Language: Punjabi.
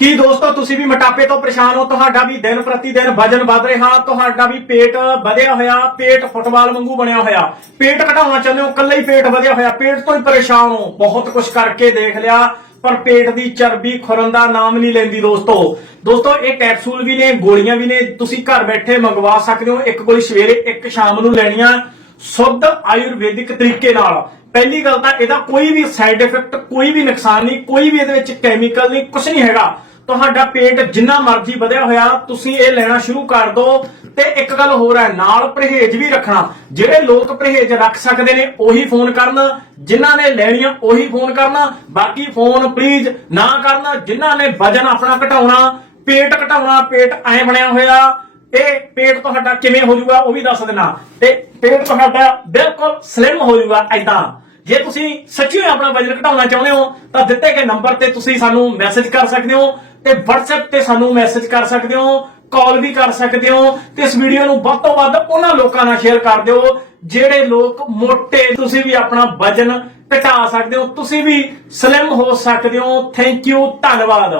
ਕੀ ਦੋਸਤੋ, ਤੁਸੀਂ ਵੀ ਮੋਟਾਪੇ ਤੋਂ ਪਰੇਸ਼ਾਨ ਹੋ? ਤੁਹਾਡਾ ਵੀ ਦਿਨ ਪ੍ਰਤੀ ਦਿਨ ਵਜਨ ਵਧ ਰਿਹਾ। ਤੁਹਾਡਾ ਵੀ ਪੇਟ ਵਧਿਆ ਹੋਇਆ। ਪੇਟ ਫੁੱਟਬਾਲ ਵਾਂਗੂ ਬਣਿਆ ਹੋਇਆ। ਪੇਟ ਘਟਾਉਣਾ ਚਾਹੁੰਦੇ ਹੋ? ਕੱਲਾ ਹੀ ਪੇਟ ਵਧਿਆ ਹੋਇਆ। ਪੇਟ ਤੋਂ ਹੀ ਪਰੇਸ਼ਾਨ ਹੋ। ਬਹੁਤ ਕੁਝ ਕਰਕੇ ਦੇਖ ਲਿਆ, ਪਰ ਪੇਟ ਦੀ ਚਰਬੀ ਖੁਰਨ ਦਾ ਨਾਮ ਨਹੀਂ ਲੈਂਦੀ ਦੋਸਤੋ। ਦੋਸਤੋ, ਇਹ ਕੈਪਸੂਲ ਵੀ ਨੇ, ਗੋਲੀਆਂ ਵੀ ਨੇ। ਤੁਸੀਂ ਘਰ ਬੈਠੇ ਮੰਗਵਾ ਸਕਦੇ ਹੋ। ਇੱਕ ਗੋਲੀ ਸਵੇਰੇ, ਇੱਕ ਸ਼ਾਮ ਨੂੰ ਲੈਣੀਆਂ। ਸ਼ੁੱਧ ਆਯੁਰਵੈਦਿਕ ਤਰੀਕੇ ਨਾਲ। ਪਹਿਲੀ ਗੱਲ ਤਾਂ ਇਹਦਾ ਕੋਈ ਵੀ ਸਾਈਡ ਇਫੈਕਟ ਕੋਈ ਵੀ ਨੁਕਸਾਨ ਨਹੀਂ, ਕੋਈ ਵੀ ਇਹਦੇ ਵਿੱਚ ਕੈਮੀਕਲ ਨਹੀਂ ਕੁਝ ਨਹੀਂ ਹੈਗਾ। ਤੁਹਾਡਾ ਪੇਟ ਜਿੰਨਾ ਮਰਜ਼ੀ ਵਧਿਆ ਹੋਇਆ, ਤੁਸੀਂ ਇਹ ਲੈਣਾ ਸ਼ੁਰੂ ਕਰ ਦਿਓ ਤੇ ਇੱਕ ਗੱਲ ਹੋਰ ਹੈ, ਨਾਲ ਪਰਹੇਜ਼ ਵੀ ਰੱਖਣਾ। ਜਿਹੜੇ ਲੋਕ ਪਰਹੇਜ਼ ਰੱਖ ਸਕਦੇ ਨੇ, ਉਹੀ ਫੋਨ ਕਰਨ। ਜਿਨ੍ਹਾਂ ਨੇ ਲੈਣੀਆਂ, ਉਹੀ ਫੋਨ ਕਰਨਾ। ਬਾਕੀ ਫੋਨ ਪਲੀਜ਼ ਨਾ ਕਰਨਾ, ਜਿਨ੍ਹਾਂ ਨੇ ਵਜਨ ਆਪਣਾ ਘਟਾਉਣਾ, ਪੇਟ ਘਟਾਉਣਾ, ਪੇਟ ਐ ਬਣਿਆ ਹੋਇਆ। ਇਹ ਪੇਟ ਤੁਹਾਡਾ ਕਿਵੇਂ ਹੋ ਜਾਊਗਾ, ਉਹ ਵੀ ਦੱਸ ਦੇਣਾ। ਤੇ ਪੇਟ ਤੁਹਾਡਾ ਬਿਲਕੁਲ ਸਲਿਮ ਹੋ ਜਾਊਗਾ ਐਦਾਂ ਜੇ ਤੁਸੀਂ ਸੱਚੀ ਆਪਣਾ ਵਜਨ ਘਟਾਉਣਾ ਚਾਹੁੰਦੇ ਹੋ, ਤਾਂ ਦਿੱਤੇ ਗਏ ਨੰਬਰ ਤੇ ਤੁਸੀਂ ਸਾਨੂੰ ਮੈਸੇਜ ਕਰ ਸਕਦੇ ਹੋ ਤੇ WhatsApp ਤੇ ਸਾਨੂੰ ਮੈਸੇਜ ਕਰ ਸਕਦੇ ਹੋ ਕਾਲ ਵੀ ਕਰ ਸਕਦੇ ਹੋ ਤੇ ਇਸ ਵੀਡੀਓ ਨੂੰ ਵੱਧ ਤੋਂ ਵੱਧ ਉਹਨਾਂ ਲੋਕਾਂ ਨਾਲ ਸ਼ੇਅਰ ਕਰ ਦਿਓ, ਜਿਹੜੇ ਲੋਕ ਮੋਟੇ ਤੁਸੀਂ ਵੀ ਆਪਣਾ ਵਜਨ ਘਟਾ ਸਕਦੇ ਹੋ, ਤੁਸੀਂ ਵੀ ਸਲਿਮ ਹੋ ਸਕਦੇ ਹੋ। ਥੈਂਕ ਯੂ ਧੰਨਵਾਦ।